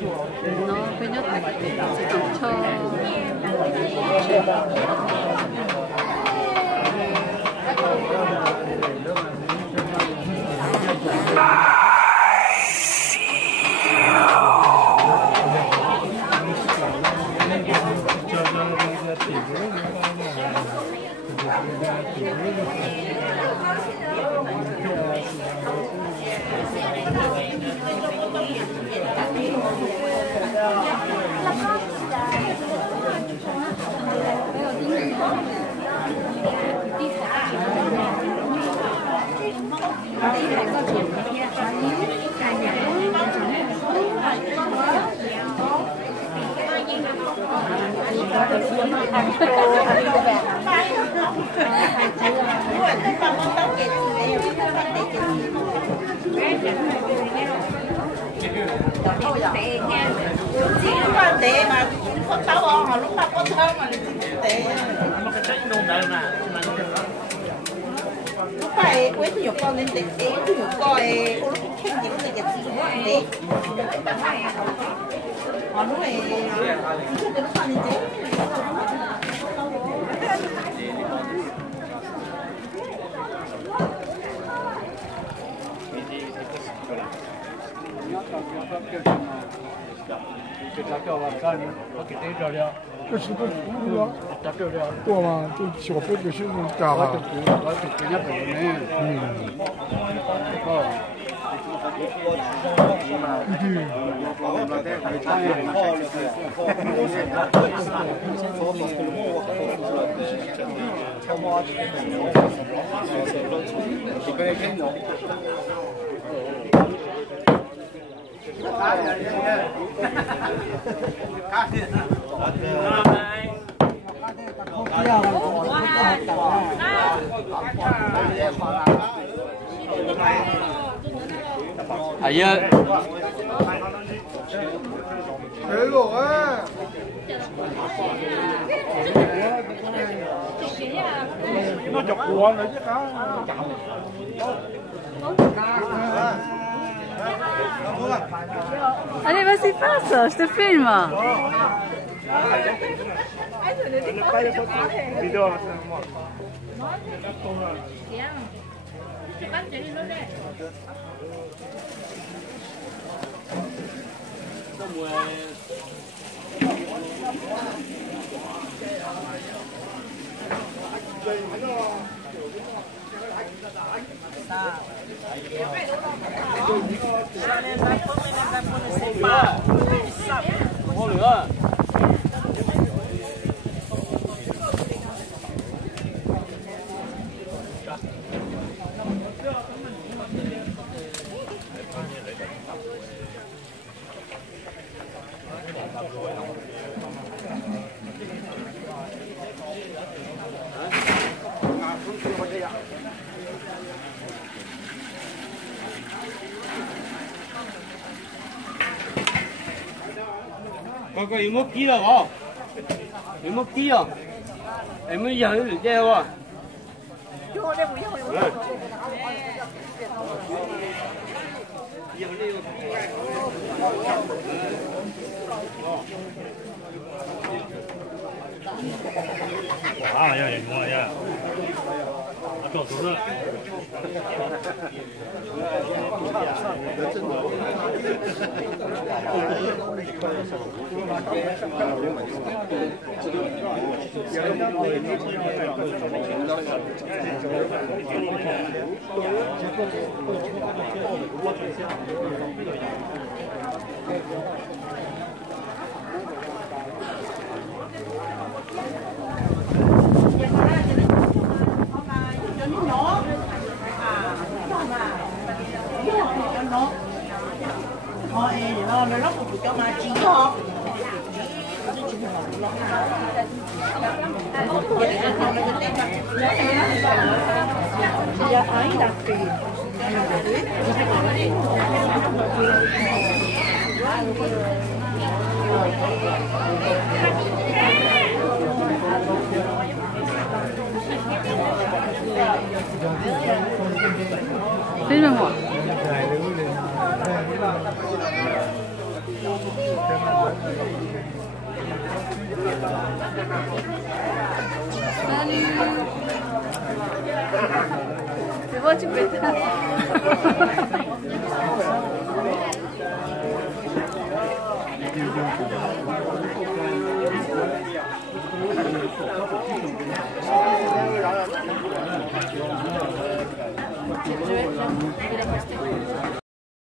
nó thứ nhất là sẽ tổng cho tệ mà có táo bò họ lúc nào có thơm mà tệ lúc phải quấy nhiều con nên tệ nhiều coi cô lúc khen những người đẹp gì tệ họ lúc này chưa đến lúc ăn tệ给他叫了，干我给他找了，这是个服务啊，他找了多嘛，就小费就是那干嘛？我给人家本人，哎呀，哎呦哎，nó chọc cuộn rồi chứ cá. Allez, vas-y, passe, je te filme. ngon nữa. Có yếu một ký đâu không? Yếu một ký không? Em mới giờ được đeo à? Wow, ya, ya. Cho tú nữa. Nó lóc một cho mà chỉ ho. Giờ ấy đặc biệt. Filme-moi. Salut. C'est bon, tu peux Je vais la poster.